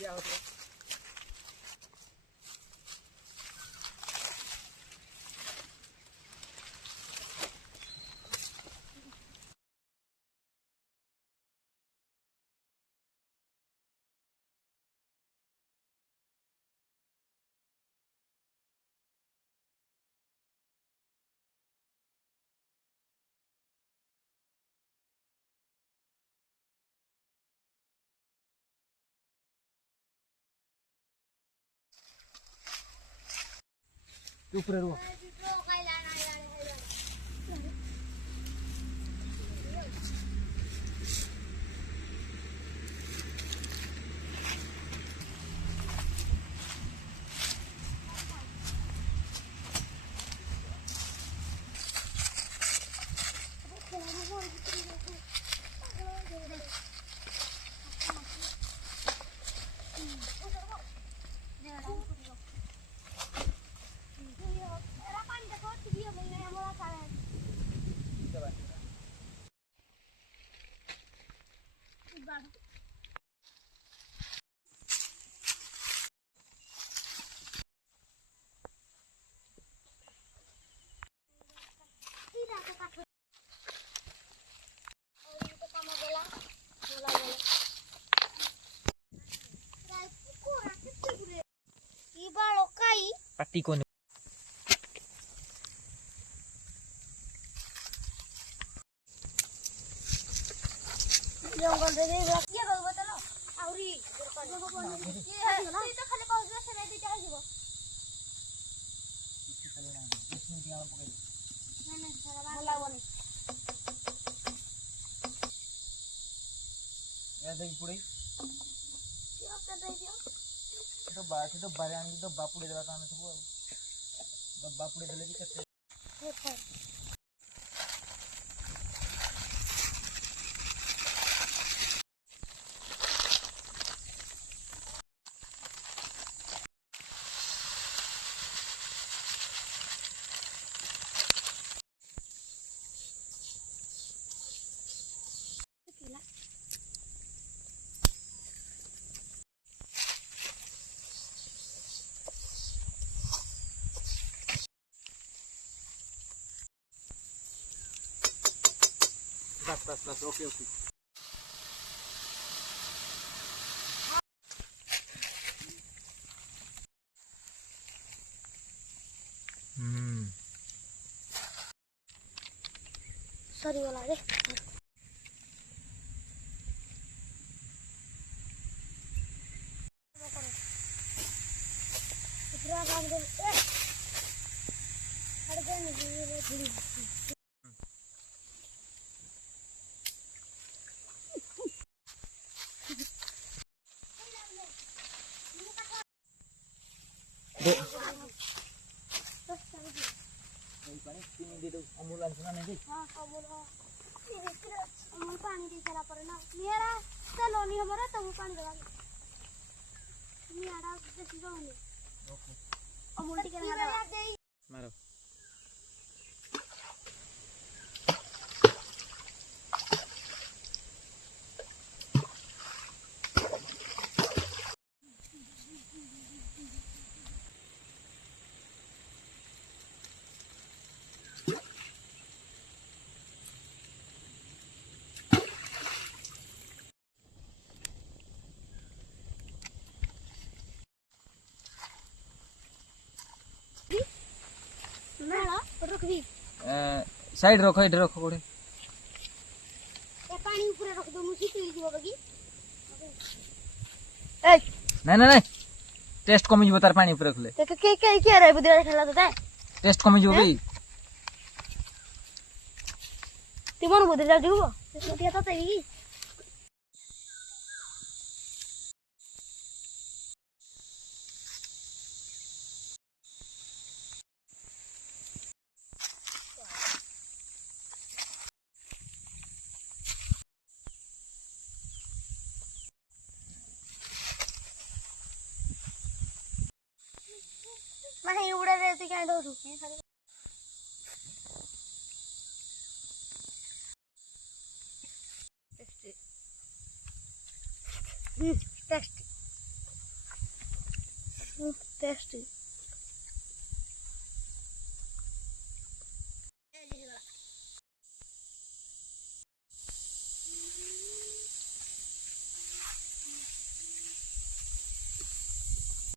क्या होता है? ऊपर रो पट्टी को जंगल रे ये कहबो तलो आउरी ये तो खाली कहबो से नहीं दिया हिबो इसमें दिया पकड़ नहीं सारा लागोनी या देख पुड़ी यो कर दे दियो तो बारे आनी तो बापुड़े देला कान सब तो बापुड़े देले भी करते बस ओके ओके सॉरी वाला रे इतना काम दे हट गए नहीं थोड़ी पानी चीनी दे दो अमूल आंसना नहीं हां अमूल हां अमूल पानी दे चला पर ना मेरा चलो नहीं हमारा तब पानी दवा मेरा देखी जाओगे ओके अमूल टिके ना दे मारो रख भी साइड रखो इधर रखो कोड़े ए पानी ऊपर रख दो मुझे पी जीव बगी ए नहीं नहीं नहीं टेस्ट कमी जीव तार पानी ऊपर रख ले के रे बुदिरा ठेला तो टेस्ट कमी जीव बई तिमन बुदिरा जीव छोटिया तो तेरी नहीं उड़ा रे तू क्या दो टेस्ट टेस्ट